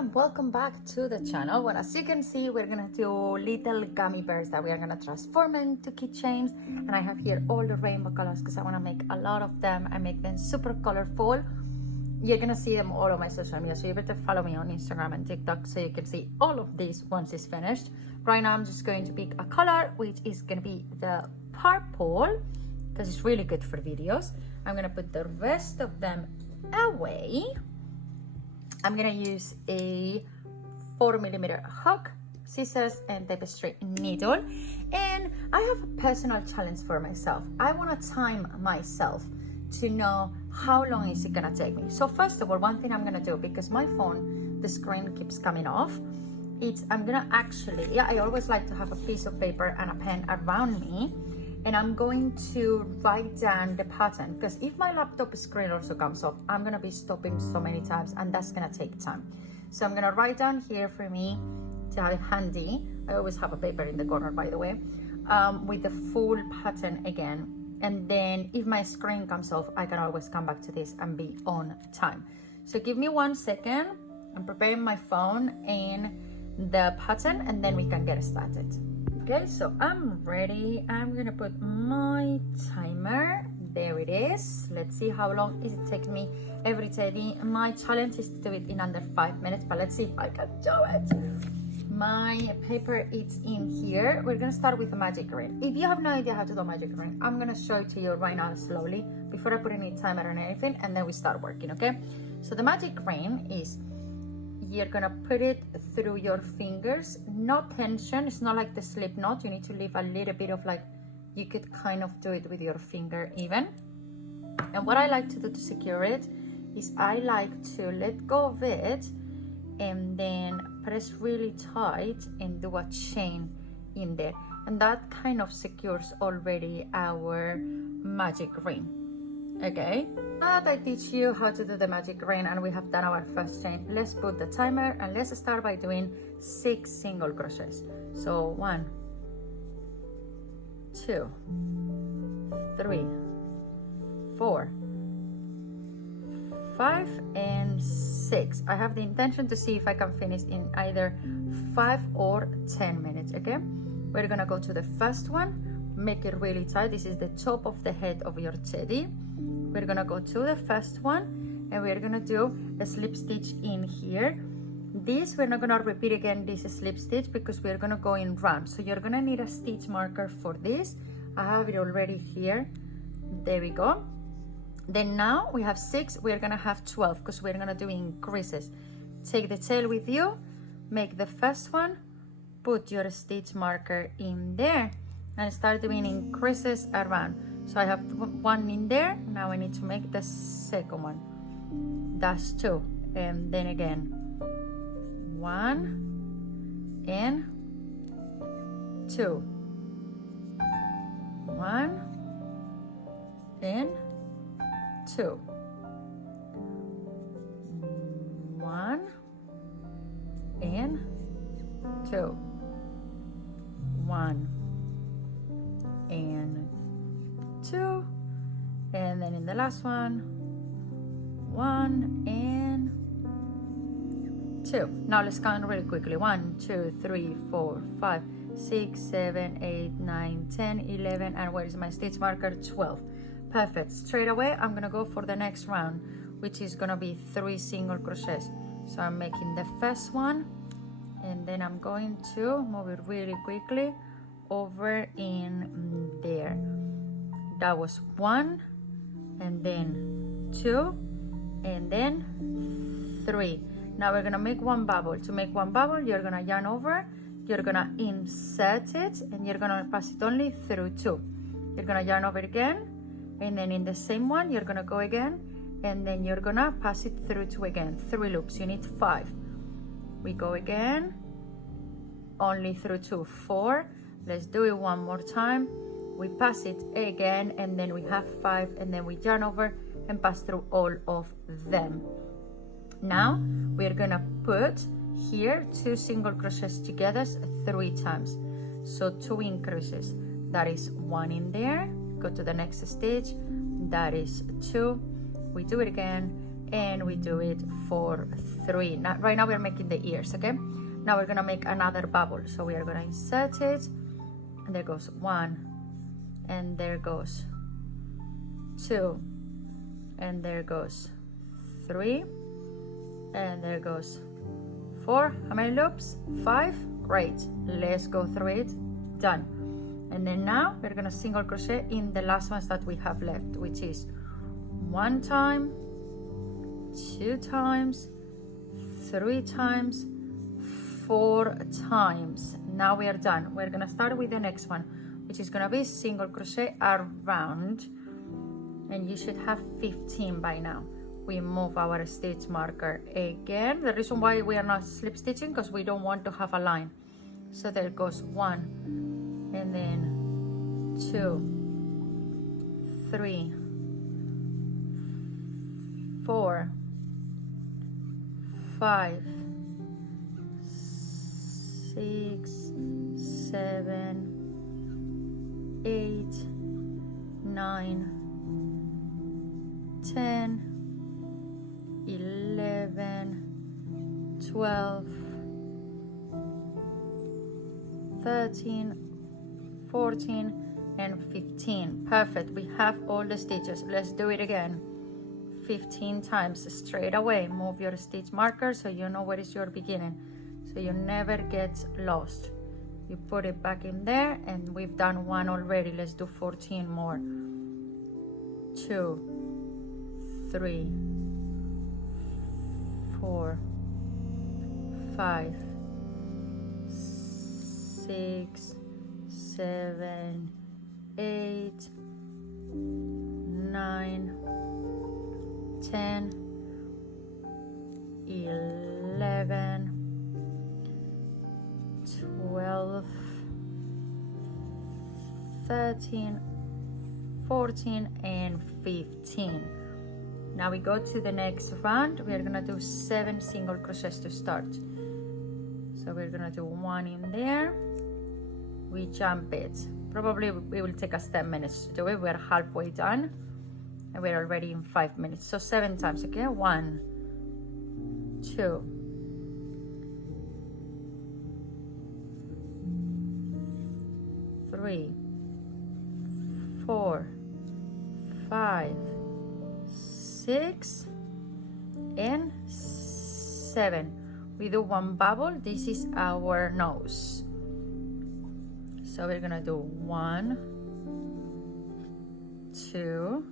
and welcome back to the channel. Well, as you can see, we're gonna do little gummy bears that we are gonna transform into keychains, and I have here all the rainbow colors because I want to make a lot of them and make them super colorful. You're gonna see them all on my social media, so you better follow me on Instagram and TikTok so you can see all of these once it's finished. Right now I'm just going to pick a color, which is gonna be the purple because it's really good for videos. I'm gonna put the rest of them away. I'm gonna use a 4mm hook, scissors, and tapestry needle. And I have a personal challenge for myself. I wanna time myself to know how long is it gonna take me. So first of all, one thing I'm gonna do, because my phone, the screen keeps coming off, I'm gonna actually, I always like to have a piece of paper and a pen around me, and I'm going to write down the pattern, because if my laptop screen also comes off, I'm gonna be stopping so many times and that's gonna take time. So I'm gonna write down here for me to have it handy. I always have a paper in the corner, by the way, with the full pattern again. And then if my screen comes off, I can always come back to this and be on time. So give me 1 second. I'm preparing my phone and the pattern, and then we can get started. Okay, so I'm ready. I'm gonna put my timer. There it is. Let's see how long is it taking me every day. My challenge is to do it in under 5 minutes, but let's see if I can do it. My paper is in here. We're gonna start with a magic ring. If you have no idea how to do a magic ring, I'm gonna show it to you right now slowly before I put any timer or anything, and then we start working, okay? So the magic ring is, you're gonna put it through your fingers, no tension. It's not like the slip knot. You need to leave a little bit of, like, you could kind of do it with your finger even. And what I like to do to secure it is I like to let go of it and then press really tight and do a chain in there. And that kind of secures already our magic ring. Okay, now that I teach you how to do the magic ring and we have done our first chain, let's put the timer and let's start by doing 6 single crochets. So 1, 2, 3, 4, 5, and 6. I have the intention to see if I can finish in either 5 or 10 minutes, okay? We're gonna go to the first one, make it really tight. This is the top of the head of your teddy. We're gonna go to the first one and we're gonna do a slip stitch in here. This, we're not gonna repeat again this slip stitch because we're gonna go in round. So you're gonna need a stitch marker for this. I have it already here. There we go. Then now we have 6, we're gonna have 12 because we're gonna do increases. Take the tail with you, make the first one, put your stitch marker in there and start doing increases around. So I have 1 in there. Now I need to make the second one. That's 2. And then again, 1 and 2. 1 and 2. 1 and 2. 1 and 2, and then in the last one, 1 and 2. Now let's count really quickly. 1, 2, 3, 4, 5, 6, 7, 8, 9, 10, 11, and where is my stitch marker? 12. Perfect. Straight away I'm gonna go for the next round, which is gonna be 3 single crochets. So I'm making the first one, and then I'm going to move it really quickly over in there. That was 1, and then 2, and then 3. Now we're gonna make 1 bubble. To make 1 bubble, you're gonna yarn over, you're gonna insert it, and you're gonna pass it only through 2. You're gonna yarn over again, and then in the same one, you're gonna go again, and then you're gonna pass it through 2 again. 3 loops, you need 5. We go again, only through 2, 4. Let's do it one more time. We pass it again, and then we have 5, and then we yarn over and pass through all of them. Now we're gonna put here 2 single crochets together 3 times. So 2 increases. That is 1 in there. Go to the next stitch. That is 2. We do it again, and we do it for 3. Now, right now we're making the ears, okay? Now we're gonna make another bubble. So we are gonna insert it, and there goes 1, and there goes 2, and there goes 3, and there goes 4. How many loops? 5. Great. Let's go through it. Done. And then now we're gonna single crochet in the last ones that we have left, which is 1 time, 2 times, 3 times, 4 times. Now we are done. We're gonna start with the next one, which is gonna be single crochet around, and you should have 15 by now. We move our stitch marker again. The reason why we are not slip stitching, because we don't want to have a line. So there goes 1, and then 2, 3, 4, 5, 6, 7, 8, 9, 10, 11, 12, 13, 14, and 15. Perfect. We have all the stitches. Let's do it again. 15 times straight away. Move your stitch marker so you know where is your beginning, so you never get lost. You put it back in there, and we've done 1 already. Let's do 14 more. 2, 3, 4, 5, 6, 7, 8, 9, 10, 11, 12, 13, 14, and 15. Now we go to the next round. We are gonna do 7 single crochets to start. So we're gonna do 1 in there. We jump it. Probably it will take us 10 minutes to do it. We're halfway done, and we're already in 5 minutes. So 7 times, okay? 1, 2, 3, 4, 5, 6, and 7. We do 1 bubble. This is our nose. So we're gonna do 1, 2,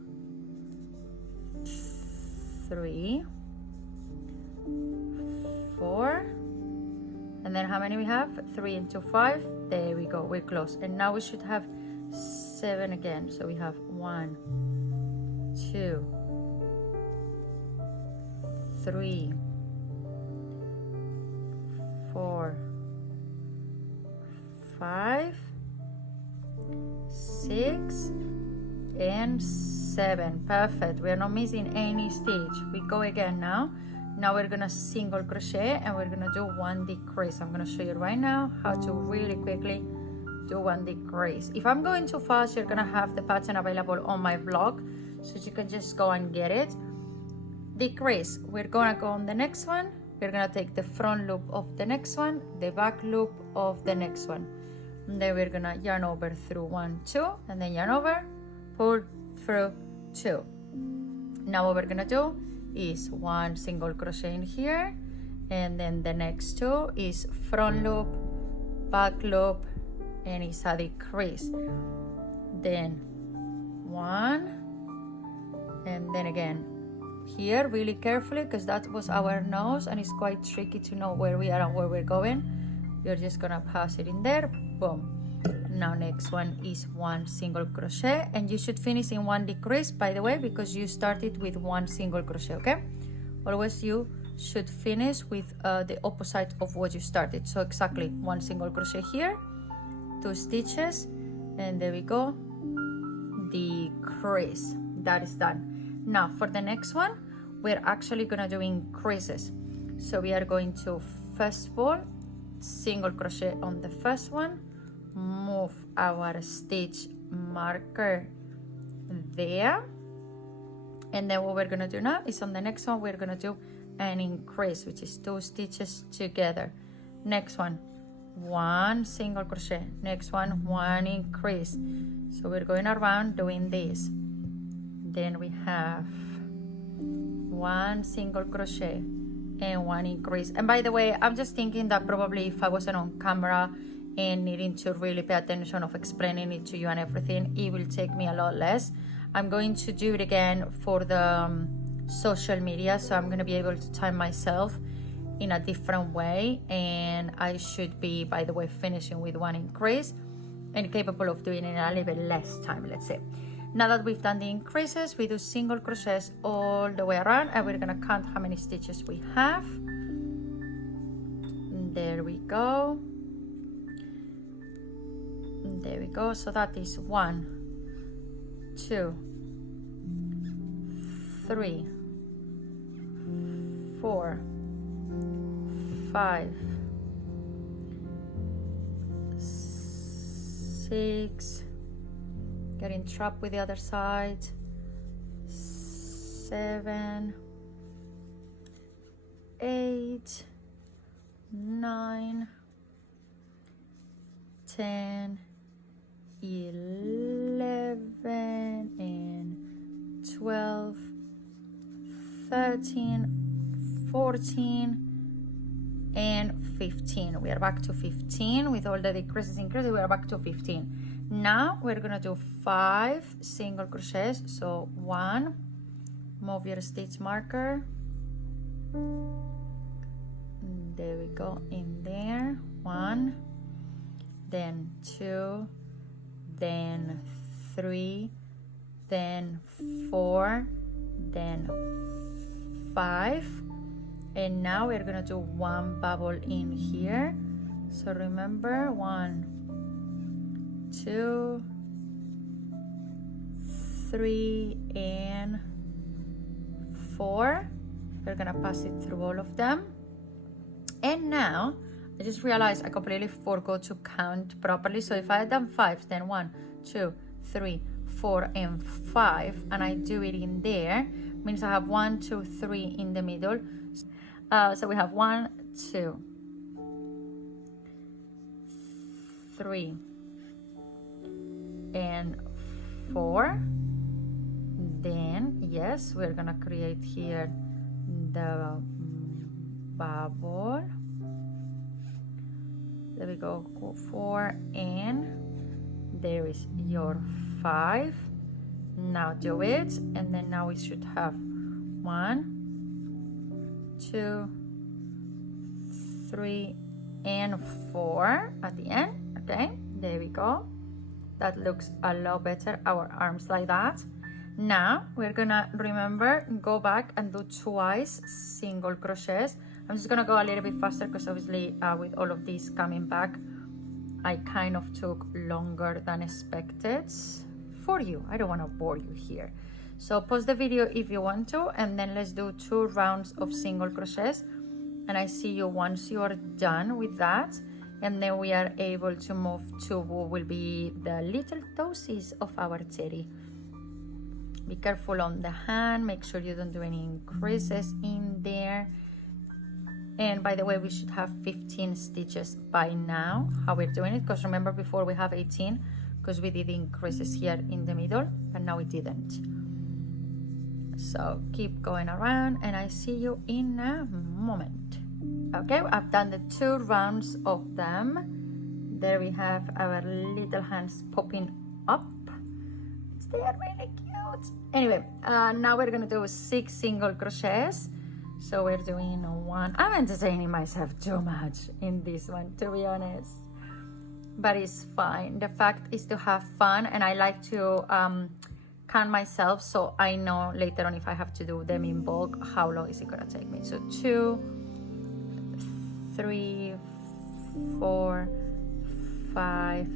3, 4, and then how many we have? 3 into 5. There we go. We're close. And now we should have 7 again. So we have 1, 2, 3, 4, 5, 6, and 7. Perfect. We are not missing any stitch. We go again now. Now we're gonna single crochet, and we're gonna do 1 decrease. I'm gonna show you right now how to really quickly do 1 decrease. If I'm going too fast, you're gonna have the pattern available on my vlog, so you can just go and get it. Decrease. We're gonna go on the next one. We're gonna take the front loop of the next one, the back loop of the next one, and then we're gonna yarn over through 1, 2, and then yarn over, pull through 2. Now what we're gonna do is 1 single crochet in here, and then the next 2 is front loop, back loop, and it's a decrease. Then 1, and then again here really carefully, because that was our nose and it's quite tricky to know where we are and where we're going. You're just gonna pass it in there, boom. Now next one is 1 single crochet, and you should finish in 1 decrease, by the way, because you started with 1 single crochet, okay? Always you should finish with the opposite of what you started. So exactly 1 single crochet here, 2 stitches, and there we go, decrease. That is done. Now for the next one, we're actually gonna do increases. So we are going to first of all single crochet on the first one, move our stitch marker there, And then what we're gonna do now is on the next one, we're gonna do an increase, which is 2 stitches together. Next one, 1 single crochet. Next one, 1 increase. So we're going around doing this. Then we have 1 single crochet and 1 increase. And by the way, I'm just thinking that probably if I wasn't on camera and needing to really pay attention of explaining it to you and everything, it will take me a lot less. I'm going to do it again for the social media, so I'm going to be able to time myself in a different way, and I should be, by the way, finishing with 1 increase and capable of doing it in a little bit less time, let's say. Now that we've done the increases, we do single crochets all the way around, and we're gonna count how many stitches we have. There we go. There we go. So that is 1, 2, 3, 4, 5, 6, getting trapped with the other side, 7, 8, 9, 10, 11, and 12, 13, 14, and 15. We are back to 15 with all the decreases increases. We are back to 15. Now we're gonna do 5 single crochets. So 1, move your stitch marker. There we go, in there. 1, then 2, then 3, then 4, then 5. And now we're gonna do 1 bubble in here. So remember, 1, 2, 3, and 4. We're gonna pass it through all of them. And now I just realized I completely forgot to count properly. So if I had done 5, then 1, 2, 3, 4, and 5, and I do it in there, means I have 1, 2, 3 in the middle. So we have 1, 2, 3, and 4. Then yes, we're gonna create here the bubble. There we go, 4, and there is your 5. Now do it, and then now we should have 1, 2, 3, and 4 at the end. Okay, there we go. That looks a lot better, our arms like that. Now we're gonna, remember, go back and do twice single crochets. I'm just gonna go a little bit faster because obviously with all of these coming back, I kind of took longer than expected for you. I don't want to bore you here. So pause the video if you want to, and then let's do 2 rounds of single crochets, and I see you once you are done with that, and then we are able to move to what will be the little toesies of our teddy. Be careful on the hand, make sure you don't do any increases in there. And by the way, we should have 15 stitches by now. How we're doing it, because remember before we have 18 because we did increases here in the middle, but now we didn't. So keep going around, and I see you in a moment. Okay, I've done the 2 rounds of them. There we have our little hands popping up. They are really cute. Anyway, now we're gonna do 6 single crochets. So we're doing 1. I'm entertaining myself too much in this one, to be honest, but it's fine. The fact is to have fun, and I like to count myself so I know later on if I have to do them in bulk, how long is it gonna take me. So 2, 3, 4, 5,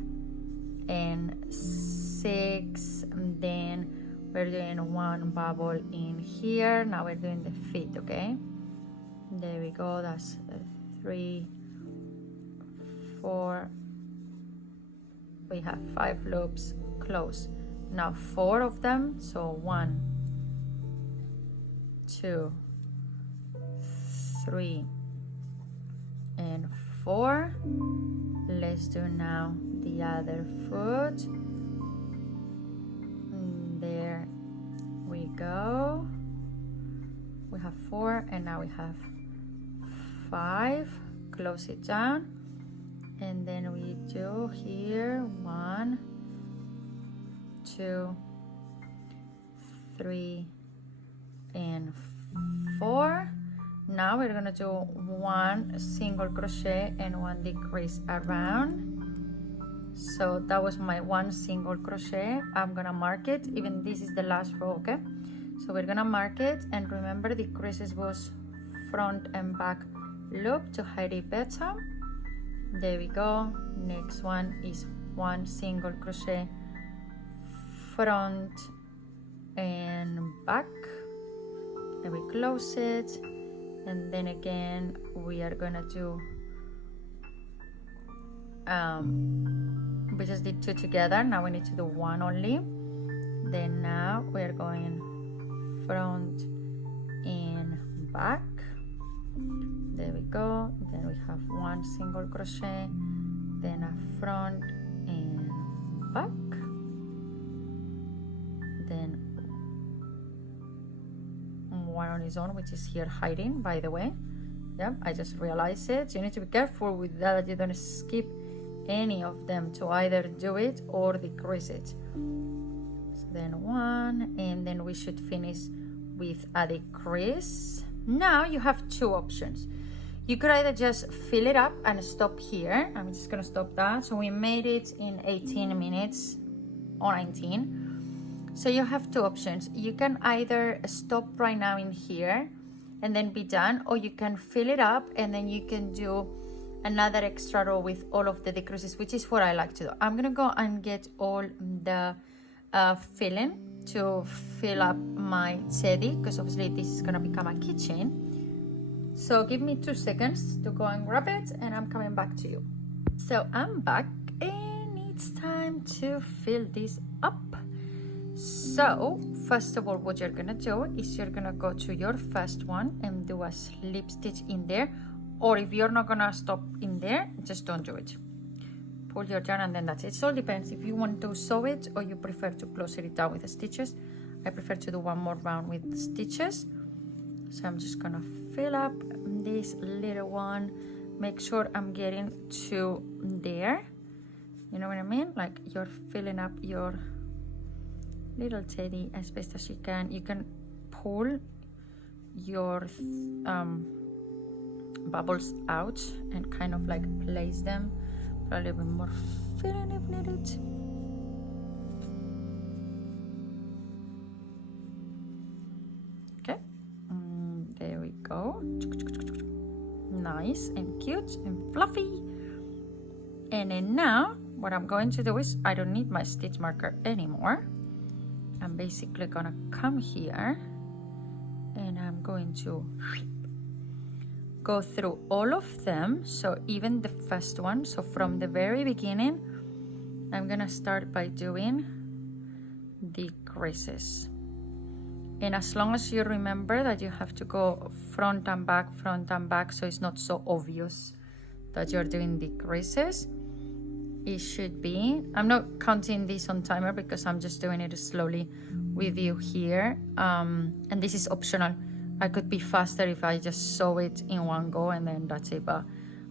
and 6. And then we're doing 1 bubble in here. Now we're doing the feet. Okay, there we go. That's 3, 4. We have 5 loops. Close. Now 4 of them. So 1, 2, 3, and 4. Let's do now the other foot. There we go. We have 4 and now we have 5. Close it down, and then we do here 1, 2, 3, and 4. Now we're gonna do 1 single crochet and 1 decrease around. So that was my 1 single crochet. I'm gonna mark it, even this is the last row, okay? So we're gonna mark it, and remember the creases was front and back loop to hide it better. There we go. Next one is 1 single crochet front and back, and we close it, and then again we are gonna do we just did 2 together. Now we need to do 1 only. Then now we are going front and back. There we go. Then we have 1 single crochet, then a front and back, then 1 on its own, which is here hiding, by the way. Yep, I just realized it. You need to be careful with that you don't skip any of them, to either do it or decrease it. So then 1, and then we should finish with a decrease. Now you have 2 options. You could either just fill it up and stop here. I'm just gonna stop that. So we made it in 18 minutes or 19. So you have 2 options. You can either stop right now in here and then be done, or you can fill it up and then you can do another extra row with all of the decreases, which is what I like to do. I'm gonna go and get all the filling to fill up my teddy, because obviously this is gonna become a keychain. So give me 2 seconds to go and grab it, and I'm coming back to you. So I'm back, and it's time to fill this up. So first of all, what you're gonna do is you're gonna go to your first one and do a slip stitch in there, or if you're not gonna stop in there, just don't do it. Pull your yarn and then that's it. So it all depends if you want to sew it or you prefer to close it down with the stitches. I prefer to do 1 more round with the stitches. So I'm just gonna fill up this little one. Make sure I'm getting to there. You know what I mean? Like you're filling up your little teddy as best as you can. You can pull your bubbles out and kind of like place them for a little bit more filling if needed. Okay, there we go. Nice and cute and fluffy. And then now what I'm going to do is I don't need my stitch marker anymore. I'm basically gonna come here and I'm going to go through all of them, so even the first one. So from the very beginning I'm gonna start by doing the creases, and as long as you remember that you have to go front and back, so it's not so obvious that you're doing the creases. It should be, I'm not counting this on timer because I'm just doing it slowly with you here, and this is optional. I could be faster if I just sew it in one go and then that's it, but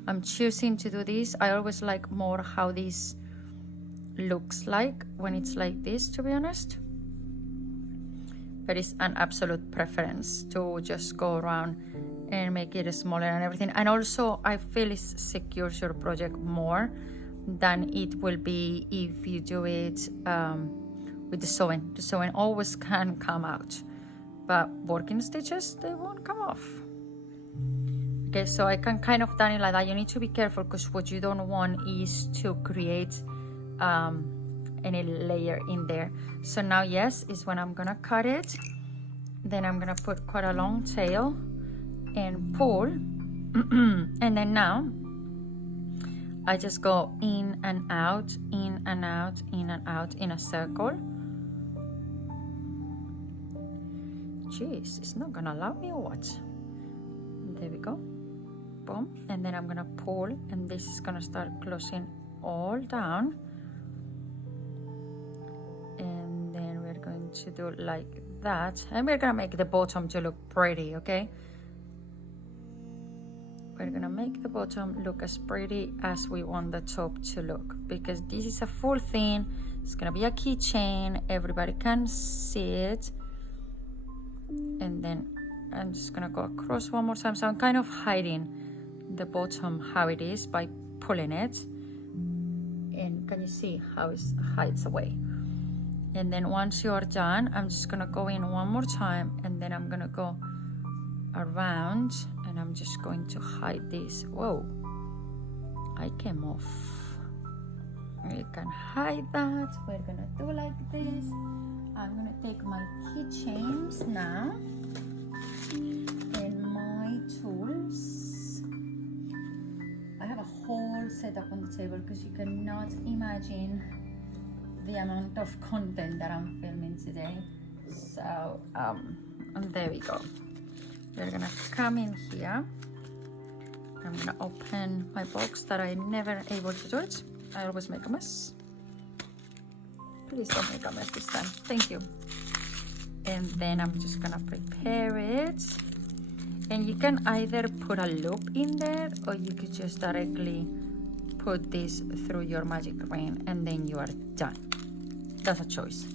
I'm choosing to do this. I always like more how this looks like when it's like this, to be honest, but it's an absolute preference to just go around and make it smaller and everything. And also I feel it secures your project more than it will be if you do it with the sewing. The sewing always can come out, but working stitches, they won't come off. Okay, so I can kind of done it like that. You need to be careful because what you don't want is to create any layer in there. So now, yes, is when I'm gonna cut it. Then I'm gonna put quite a long tail and pull. And then now I just go in and out, in and out, in and out in a circle, Jeez, it's not gonna allow me or what? There we go. Boom. And then I'm gonna pull, and this is gonna start closing all down. And then we're going to do like that. And we're gonna make the bottom to look pretty, okay? We're gonna make the bottom look as pretty as we want the top to look, because this is a full thing. It's gonna be a keychain, everybody can see it. And then I'm just gonna go across one more time. So I'm kind of hiding the bottom how it is by pulling it. And can you see how it hides away? And then once you're done, I'm just gonna go in one more time, and then I'm gonna go around, and I'm just going to hide this. Whoa, I came off. You can hide that. We're gonna do like this. I'm gonna take my keychains now and my tools. I have a whole setup on the table because you cannot imagine the amount of content that I'm filming today. So and there we go. We're gonna come in here. I'm gonna open my box that I never able to do it. I always make a mess. Please don't make a mess this time. Thank you. And then I'm just gonna prepare it. And you can either put a loop in there, or you could just directly put this through your magic ring, and then you are done. That's a choice.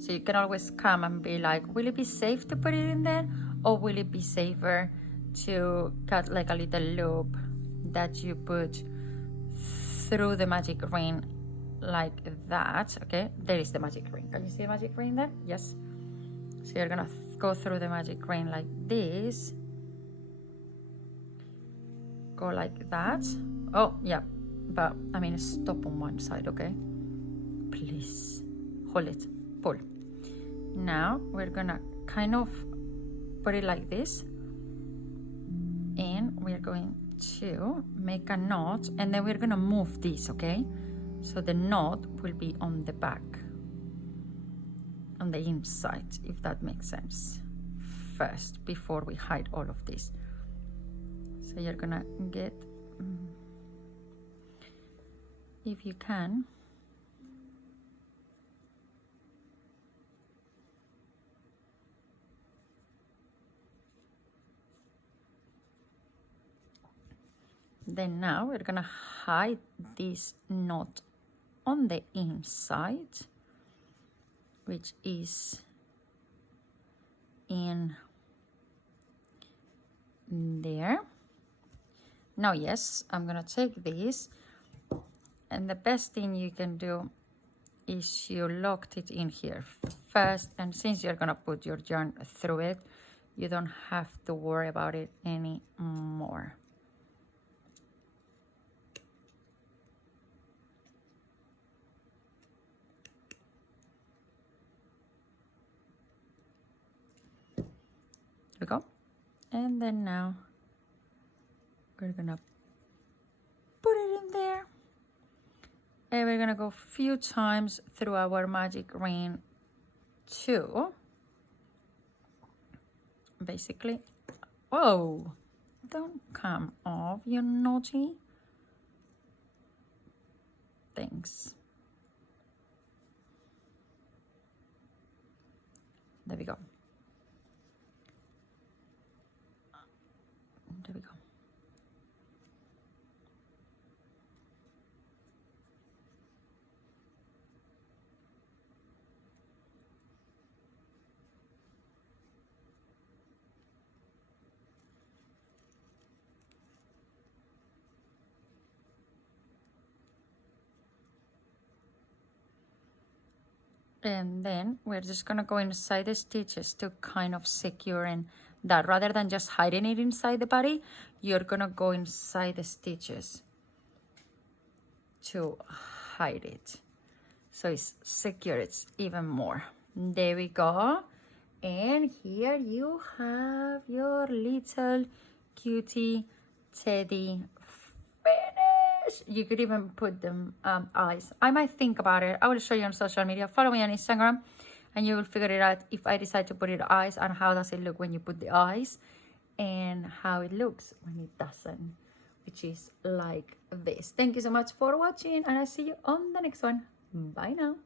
So you can always come and be like, will it be safe to put it in there? Or will it be safer to cut like a little loop that you put through the magic ring like that? Okay, there is the magic ring. Can you see the magic ring there? Yes. So you're gonna go through the magic ring like this. Go like that. Oh, yeah. But, I mean, stop on one side, okay? Please. Hold it. Pull. Now, we're gonna kind of put it like this. And we're going to make a knot. And then we're gonna move this, okay? So the knot will be on the back. On the inside, if that makes sense. First, before we hide all of this. So you're gonna get, if you can, then now we're gonna hide this knot on the inside, which is in there. Now, yes, I'm gonna take this, and the best thing you can do is you locked it in here first, and since you're gonna put your yarn through it, you don't have to worry about it anymore. There we go. And then now we're gonna put it in there, and we're gonna go a few times through our magic ring too. Basically, whoa, don't come off, you naughty things. There we go. There we go. And then we're just gonna go inside the stitches to kind of secure in that. Rather than just hiding it inside the body, you're gonna go inside the stitches to hide it. So it's secure, it's even more. There we go. And here you have your little cutie teddy finished. You could even put them eyes. I might think about it. I will show you on social media. Follow me on Instagram and you will figure it out if I decide to put it eyes and how does it look when you put the eyes and how it looks when it doesn't, which is like this. Thank you so much for watching, and I'll see you on the next one. Bye now.